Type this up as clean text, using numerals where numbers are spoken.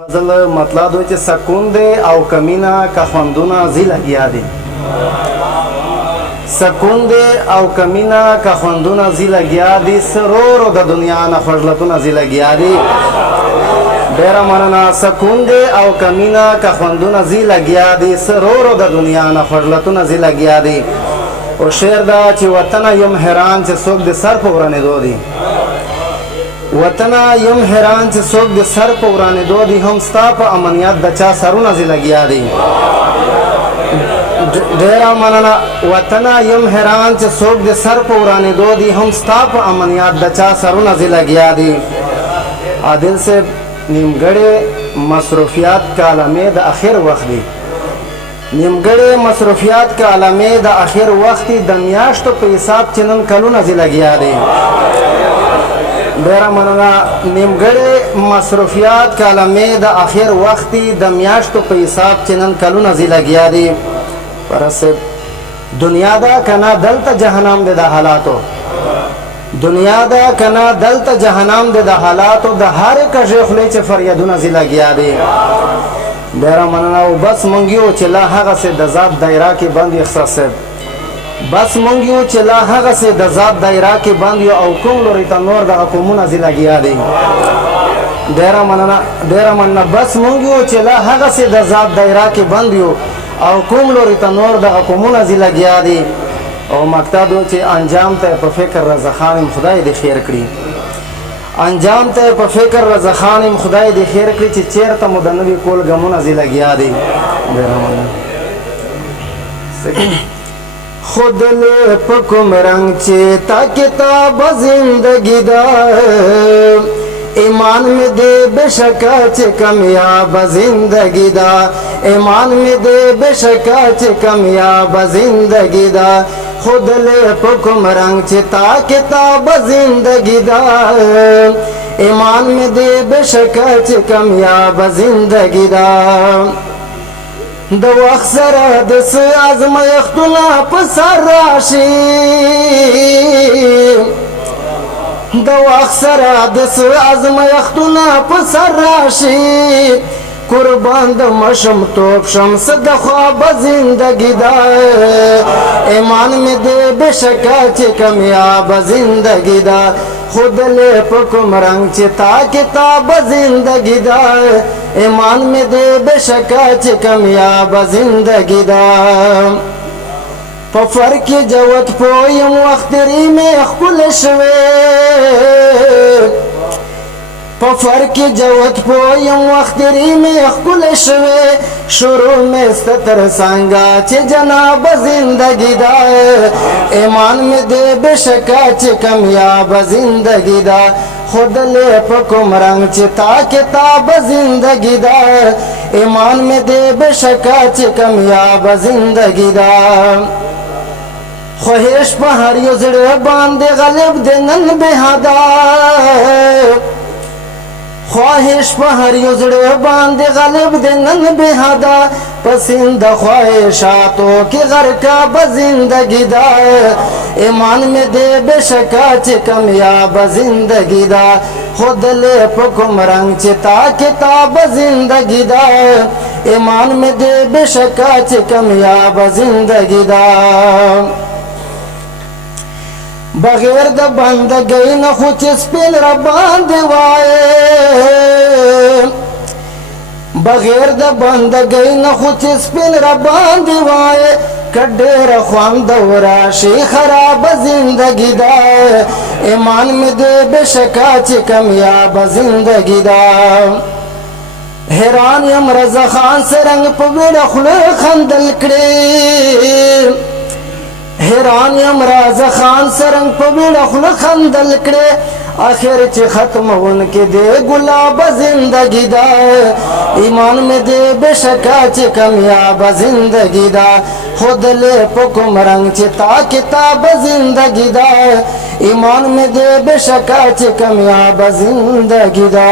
غزل مطلع دوی چې سکون دی او کمینا که خوندونه زی لګیا دي سکون دی او کمینا که خوندونه زی لګیا دي سرورو د دنیا نه خوږلتونه زی لګیا دي ډېره مننه سکون دی او کمینا که خوندونه زی لګیا دي سرورو د دنیا نه خوږلتونه زی لګیا دي او شعر دا چې وطنه یم حیران چې څوک د سر په ورانېدو دي وطنه یم حیران چې څوک د سر په ورانېدو دي هم ستا په امنیت د چا سرونه زی لګیا دي ډېره مننه وطنه یم حیران چې څوک د سر په ورانېدو دي هم ستا په امنیت د چا سرونه زی لګیا دي عادل صاحب نیمګړې مصروفیات کالمې د اخر وخت دي نیمګړې مصروفیات کالمې د اخر وخت د میاشتو په حساب چې نن کلونه زی لګیا دي ډېره مننه نیمګړې مصروفیات کالمې د اخر وخت د میاشتو په حساب چې نن کلونه زی لګیا دي پرسه دنیا دا کنا دلته جهنم دی د حالاتو دنیا دا کنا دلته جهنم دی د حالاتو د هر کژې خولې چې فریادونه زی لګیا دي ډېره مننه او بس مونږ یو چې لا هغسې د ذات دایره کې بند احساس صاحب بس مونږ یو چې لا هغسې د ذات دایره کې بند یو او کوم لوري ته نور دغه قومونه زی لګیا دي ډېره مننه بس مونږ یو چې لا هغسې د ذات دایره کې بند یو او کوم لوري ته نور دغه قومونه زی لګیا دي او مقصد و چې انجام ته په فکر رضاخان یم خدای دې خیر کړي انجام ته په فکر رضاخان یم خدای دې خیر کړي چې چېرته مو د نوي کول ګمونه زی لګیا دي ډېره مننه خود لے پکم رنگ چیتا کتاب زندگی دا ایمان میں دے بے شکا چے کمیاب زندگی دا ایمان میں دے بے شکا چے کمیاب زندگی دا خود لے پکم رنگ چیتا کتاب زندگی دا ایمان میں دے بے شکا چے کمیاب زندگی دا د وخت سره د څه ازمایښتونه په سر راشي د وخت سره د څه ازمایښتونه په سر راشي قربان د مشمتوب شمس د خواب زندگی دا ایمان مې دې بې شکه چې کمیاب زندگی دا خود لے پکم رنگ چتا کتاب زندگی دا ایمان میں دے بے شکا چی کمیاب زندگی دا پفر کی جوت پویم وقتری میں اخکل شوے پفر کی جوت پویم وقتری میں اخکل شوے شروع میں ستر سانگا چی جناب زندگی دا ایمان میں دے بے شکا چی کمیاب زندگی دا خود لے پکم رنگ چتا کتاب زندگی دا ایمان میں دے بے شکا چی کمیاب زندگی دا خواہش پہر یو زڑے باندے غلب دے نن بہادا خواہش پہر یو زڑے باندے غلب دے نن بہادا پسند خواہشاتوں کی غرقاب زندگی دا ایمان میں دے بے شکا چی کمیاب زندگی دا خود لے پکم رنگ چتا کتاب زندگی دا ایمان میں دے بے شکا چی کمیاب زندگی دا بغیر د بندګۍ نه خو چې سپین رباندې وایې بغیر د بندګۍ نه خو چې سپین رباندې وایې که ډېره خوندور راشي خراب زندگی دا ایمان مې دې بې شکه چې کمیاب زندگی دا حیران یم رضا خان سرنګ په ویړه خوله خندل کړې حیران یم رضا خان سرنګ په ویړه خوله خندل کړې آخر چې ختمون کې دې ګلاب زندگی دا ایمان میں دے بے شکا چی کمیاب زندگی دا خود لے پکم رنگ چتا کتاب زندگی دا ایمان میں دے بے شکا چی کمیاب زندگی دا